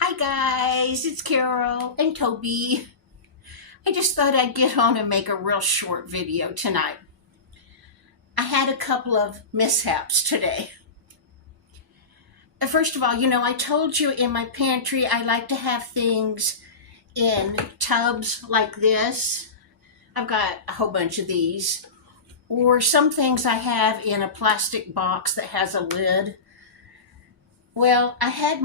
Hi guys, it's Carol and Toby. I just thought I'd get on and make a real short video tonight. I had a couple of mishaps today. First of all, I told you in my pantry I like to have things in tubs like this. I've got a whole bunch of these. Or some things I have in a plastic box that has a lid. Well, I had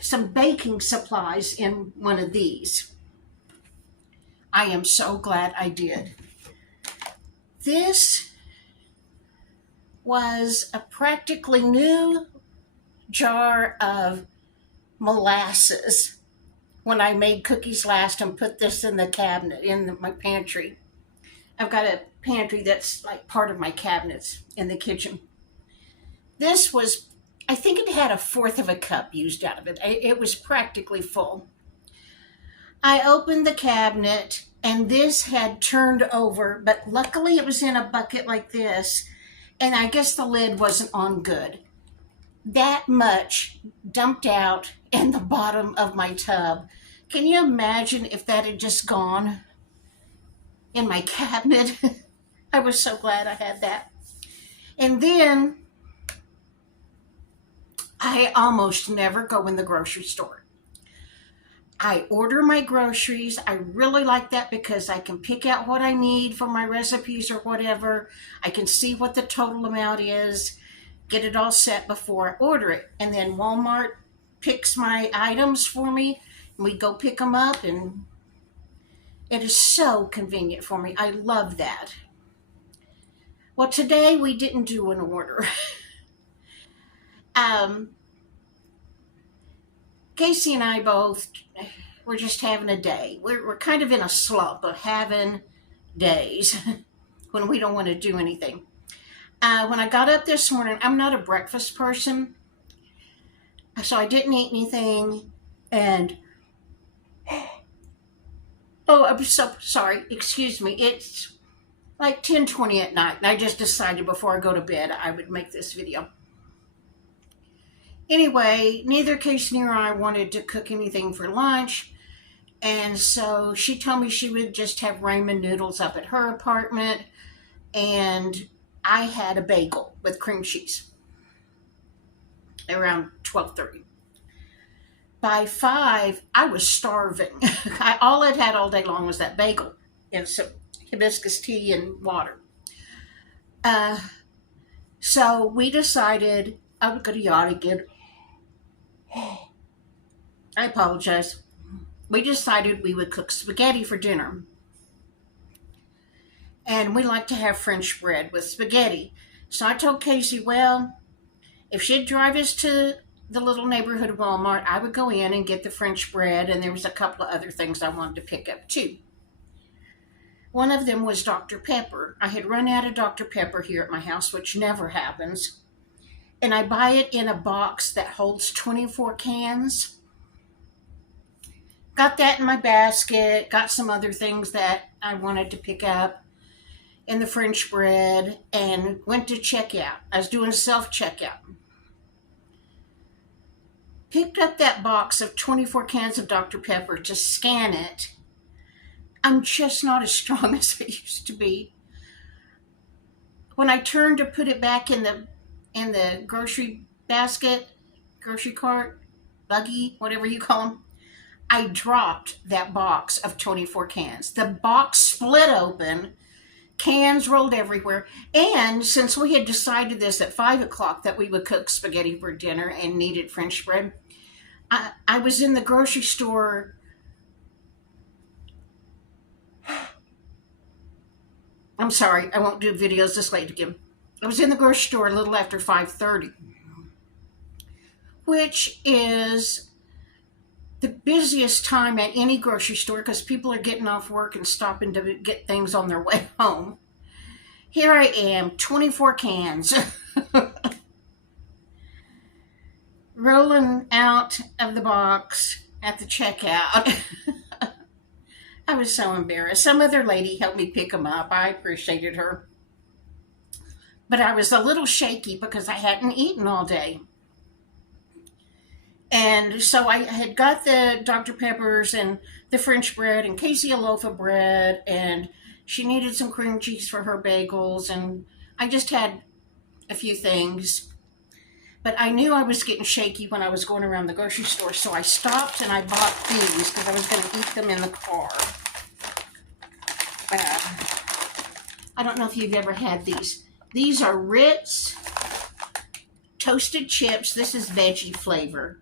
some baking supplies in one of these. I am so glad I did. This was a practically new jar of molasses when I made cookies last and put this in the cabinet in my pantry. I've got a pantry that's like part of my cabinets in the kitchen. This was, I think it had a fourth of a cup used out of it. It was practically full. I opened the cabinet and this had turned over, but luckily it was in a bucket like this, and I guess the lid wasn't on good. That much dumped out in the bottom of my tub. Can you imagine if that had just gone in my cabinet? I was so glad I had that. And then I almost never go in the grocery store. I order my groceries. I really like that because I can pick out what I need for my recipes or whatever. I can see what the total amount is, get it all set before I order it. And then Walmart picks my items for me, and we go pick them up, and it is so convenient for me. I love that. Well, today we didn't do an order. Casey and I both, we're just having a day. We're kind of in a slump of having days when we don't want to do anything. When I got up this morning, I'm not a breakfast person, so I didn't eat anything. And, oh, I'm so sorry. Excuse me. It's like 10:20 at night, and I just decided before I go to bed I would make this video. Anyway, neither Casey nor I wanted to cook anything for lunch, and so she told me she would just have ramen noodles up at her apartment, and I had a bagel with cream cheese around 12:30. By 5, I was starving. All I'd had all day long was that bagel and some hibiscus tea and water. So we decided I would go to yacht again. I apologize. We decided we would cook spaghetti for dinner. And we like to have French bread with spaghetti. So I told Casey, well, if she'd drive us to the little neighborhood Walmart, I would go in and get the French bread, and there was a couple of other things I wanted to pick up too. One of them was Dr. Pepper. I had run out of Dr. Pepper here at my house, which never happens. And I buy it in a box that holds 24 cans. Got that in my basket, got some other things that I wanted to pick up in the French bread, and went to checkout. I was doing self-checkout. Picked up that box of 24 cans of Dr. Pepper to scan it. I'm just not as strong as I used to be. When I turned to put it back in the grocery basket, grocery cart, buggy, whatever you call them, I dropped that box of 24 cans. The box split open, cans rolled everywhere, and since we had decided this at 5 o'clock that we would cook spaghetti for dinner and needed French bread, I was in the grocery store. I'm sorry, I won't do videos this late again. I was in the grocery store a little after 5:30, which is the busiest time at any grocery store because people are getting off work and stopping to get things on their way home. Here I am, 24 cans, rolling out of the box at the checkout. I was so embarrassed. Some other lady helped me pick them up. I appreciated her. But I was a little shaky because I hadn't eaten all day. And so I had got the Dr. Peppers and the French bread and Casey a loaf of bread, and she needed some cream cheese for her bagels, and I just had a few things. But I knew I was getting shaky when I was going around the grocery store, so I stopped and I bought these because I was going to eat them in the car. I don't know if you've ever had these. These are Ritz toasted chips. This is veggie flavor.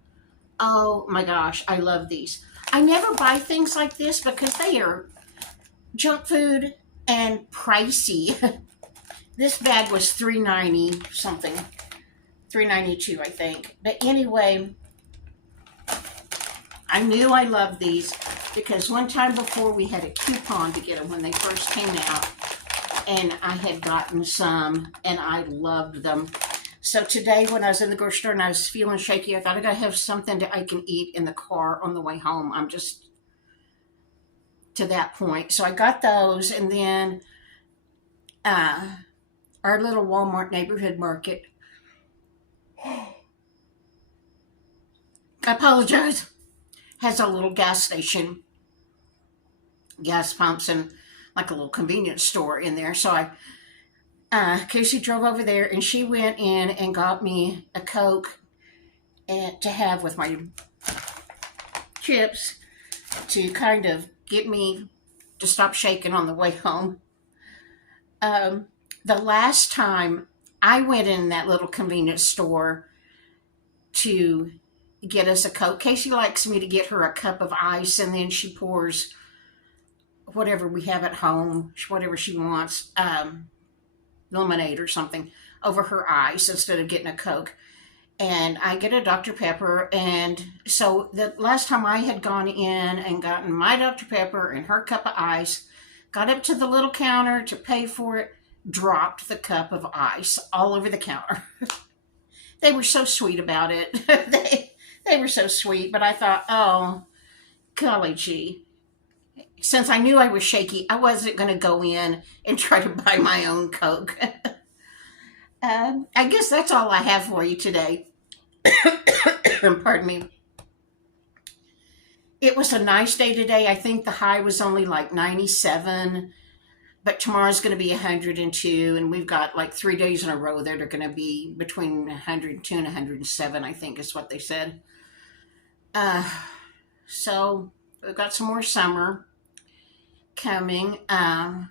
Oh my gosh, I love these. I never buy things like this because they are junk food and pricey. This bag was $3.90 something. $3.92, I think. But anyway, I knew I loved these because one time before we had a coupon to get them when they first came out, and I had gotten some and I loved them. So today when I was in the grocery store and I was feeling shaky, I thought I gotta have something that I can eat in the car on the way home. I'm just to that point. So I got those, and then our little Walmart neighborhood market, I apologize, has a little gas station, gas pumps, and like a little convenience store in there. So Casey drove over there, and she went in and got me a Coke to have with my chips to kind of get me to stop shaking on the way home. The last time I went in that little convenience store to get us a Coke, Casey likes me to get her a cup of ice, and then she pours whatever we have at home, whatever she wants, lemonade or something, over her ice instead of getting a Coke. And I get a Dr. Pepper, and so the last time I had gone in and gotten my Dr. Pepper and her cup of ice, got up to the little counter to pay for it, dropped the cup of ice all over the counter. They were so sweet about it. They were so sweet, but I thought, oh, golly gee. Since I knew I was shaky, I wasn't going to go in and try to buy my own Coke. I guess that's all I have for you today. Pardon me. It was a nice day today. I think the high was only like 97, but tomorrow's going to be 102, and we've got like 3 days in a row that are going to be between 102 and 107, I think is what they said. So we've got some more summer coming. Other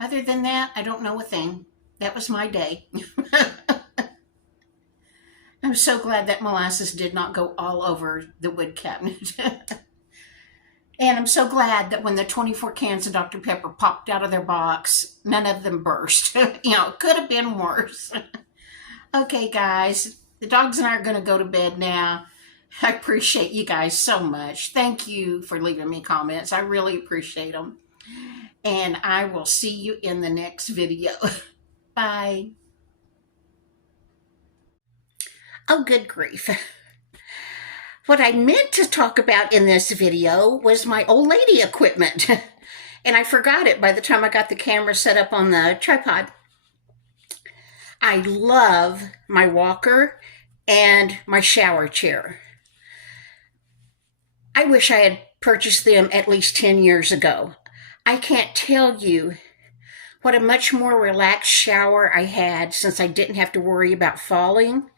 than that, I don't know a thing. That was my day. I'm so glad that molasses did not go all over the wood cabinet. And I'm so glad that when the 24 cans of Dr. Pepper popped out of their box, none of them burst. It could have been worse. Okay, guys, the dogs and I are going to go to bed now. I appreciate you guys so much. Thank you for leaving me comments. I really appreciate them. And I will see you in the next video. Bye. Oh, good grief. What I meant to talk about in this video was my old lady equipment. And I forgot it by the time I got the camera set up on the tripod. I love my walker and my shower chair. I wish I had purchased them at least 10 years ago. I can't tell you what a much more relaxed shower I had since I didn't have to worry about falling.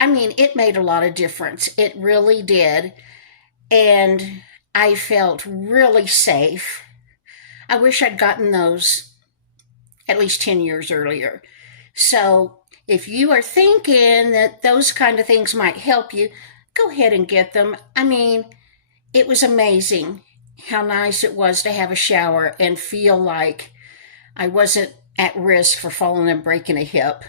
I mean, it made a lot of difference. It really did. And I felt really safe. I wish I'd gotten those at least 10 years earlier. So if you are thinking that those kind of things might help you, go ahead and get them. I mean, it was amazing how nice it was to have a shower and feel like I wasn't at risk for falling and breaking a hip.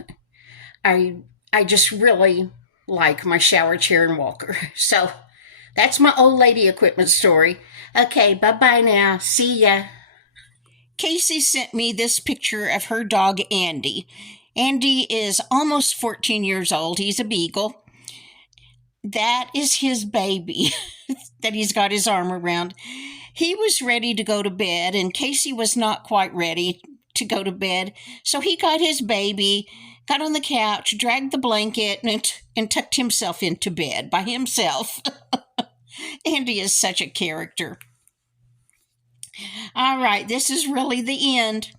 I just really like my shower chair and walker. So that's my old lady equipment story. Okay, bye-bye now. See ya. Casey sent me this picture of her dog, Andy. Andy is almost 14 years old. He's a beagle. That is his baby that he's got his arm around. He was ready to go to bed, and Casey was not quite ready to go to bed. So he got his baby, got on the couch, dragged the blanket, and tucked himself into bed by himself. Andy is such a character. All right, this is really the end.